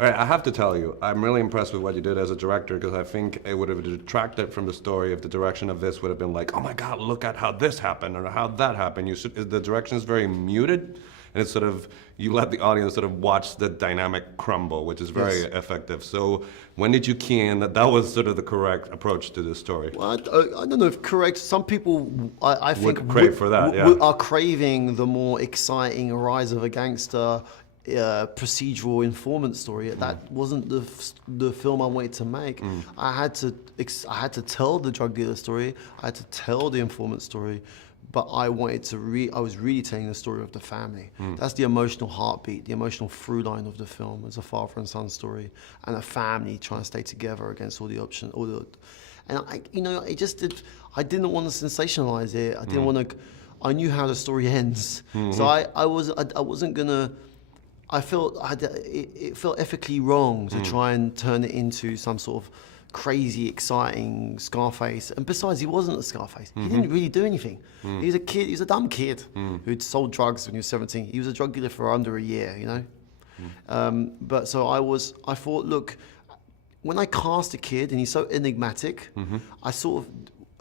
All right, I have to tell you, I'm really impressed with what you did as a director because I think it would have detracted from the story if the direction of this would have been like, oh my God, look at how this happened or how that happened. The direction is very muted, and it's sort of, you let the audience sort of watch the dynamic crumble, which is very effective. So when did you key in that was sort of the correct approach to this story? Well, I don't know if correct. Some people, I think, crave for that, are craving the more exciting rise of a gangster, procedural informant story. That wasn't the film I wanted to make. I had to tell the drug dealer story. I had to tell the informant story, but I wanted to I was really telling the story of the family. That's the emotional heartbeat, the emotional through line of the film as a father and son story, and a family trying to stay together against all the options. And I didn't want to sensationalize it. I didn't want to. I knew how the story ends, so I wasn't gonna. I felt it felt ethically wrong to try and turn it into some sort of crazy, exciting Scarface. And besides, he wasn't a Scarface. He didn't really do anything. He was a kid. He was a dumb kid who'd sold drugs when he was 17. He was a drug dealer for under a year, you know. But so I thought, look, when I cast a kid and he's so enigmatic, I sort of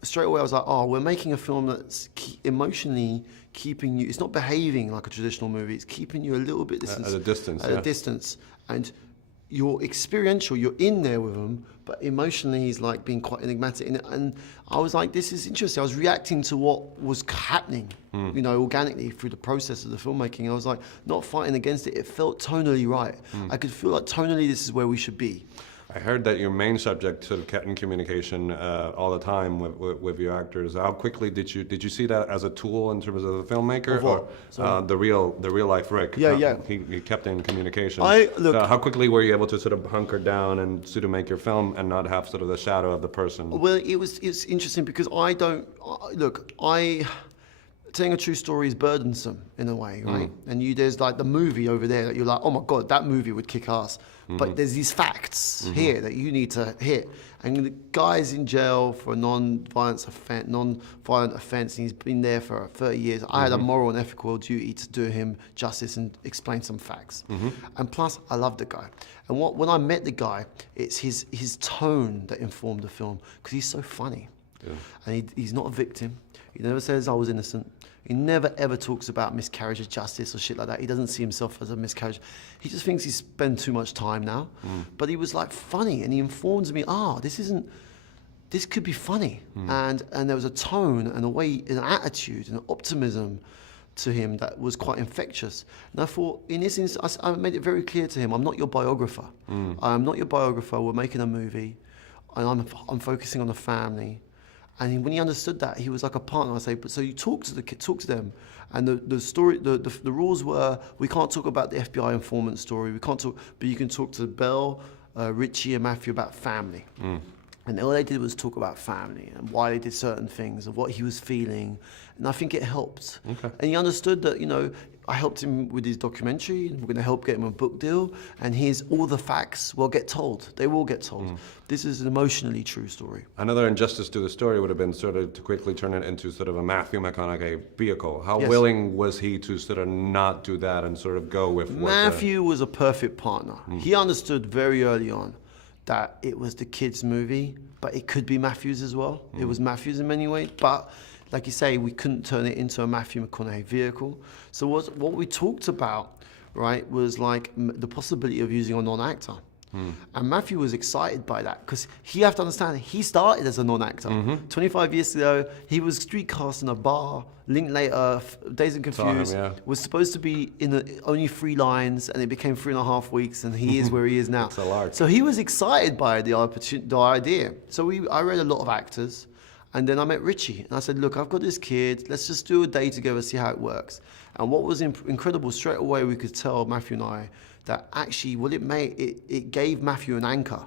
straight away I was like, oh, we're making a film that's emotionally keeping you. It's not behaving like a traditional movie. It's keeping you a little bit at a distance. At a distance, and you're experiential. You're in there with him, but emotionally he's like being quite enigmatic. And I was like, this is interesting. I was reacting to what was happening, you know, organically through the process of the filmmaking. I was like, not fighting against it. It felt tonally right. I could feel like tonally this is where we should be. I heard that your main subject sort of kept in communication all the time with your actors. How quickly did you see that as a tool in terms of the filmmaker, or the real life Rick? Yeah. He kept in communication. Look, how quickly were you able to sort of hunker down and sort of make your film and not have sort of the shadow of the person? Well, it's interesting because telling a true story is burdensome in a way, right? And there's like the movie over there that you're like, oh my God, that movie would kick ass. But there's these facts here that you need to hit. And the guy's in jail for a non-violent offense, and he's been there for 30 years. I had a moral and ethical duty to do him justice and explain some facts. And plus, I love the guy. And when I met the guy, it's his tone that informed the film, because he's so funny. Yeah. And he's not a victim. He never says I was innocent. He never ever talks about miscarriage of justice or shit like that. He doesn't see himself as a miscarriage. He just thinks he's spent too much time now. But he was like funny, and he informs me, this could be funny. And there was a tone and a way, an attitude and an optimism to him that was quite infectious. And I thought, in this instance, I made it very clear to him, I'm not your biographer. I'm not your biographer. We're making a movie, and I'm focusing on the family. And when he understood that, he was like a partner. I say, but so you talk to the kid, talk to them, and the story, the rules were, we can't talk about the FBI informant story. We can't talk, but you can talk to Belle, Richie, and Matthew about family. And all they did was talk about family and why they did certain things and what he was feeling. And I think it helped. Okay. And he understood that, I helped him with his documentary, and we're going to help get him a book deal. And here's all the facts will get told. They will get told. This is an emotionally true story. Another injustice to the story would have been sort of to quickly turn it into sort of a Matthew McConaughey vehicle. How willing was he to sort of not do that and sort of go with Matthew was a perfect partner. He understood very early on that it was the kid's movie, but it could be Matthew's as well. It was Matthew's in many ways, but like you say, we couldn't turn it into a Matthew McConaughey vehicle. So what we talked about, right, was like the possibility of using a non-actor. And Matthew was excited by that, because you have to understand, he started as a non-actor. 25 years ago, he was street cast in a bar. Linklater, Dazed and Confused, was supposed to be in only 3 lines, and it became 3.5 weeks, and he is where he is now. So he was excited by the idea. So I read a lot of actors, and then I met Richie, and I said, look, I've got this kid, let's just do a day together, see how it works. And what was incredible, straight away we could tell, Matthew and I, that actually what it made, it gave Matthew an anchor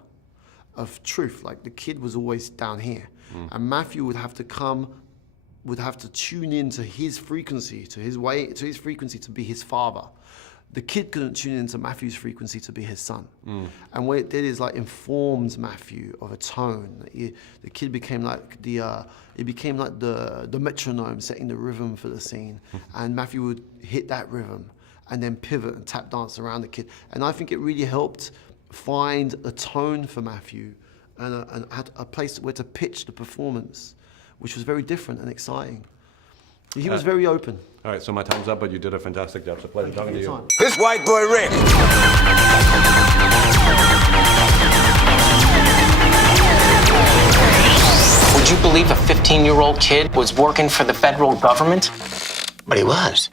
of truth. Like the kid was always down here, and Matthew would have to tune into his frequency, to his frequency to be his father. The kid couldn't tune into Matthew's frequency to be his son. And what it did is like informed Matthew of a tone. The kid became like the metronome setting the rhythm for the scene, and Matthew would hit that rhythm and then pivot and tap dance around the kid. And I think it really helped find a tone for Matthew and had a place where to pitch the performance, which was very different and exciting. He was very open. All right, so my time's up, but you did a fantastic job. It's a pleasure talking to you. Time. This white boy Rick. Would you believe a 15-year-old kid was working for the federal government? But he was.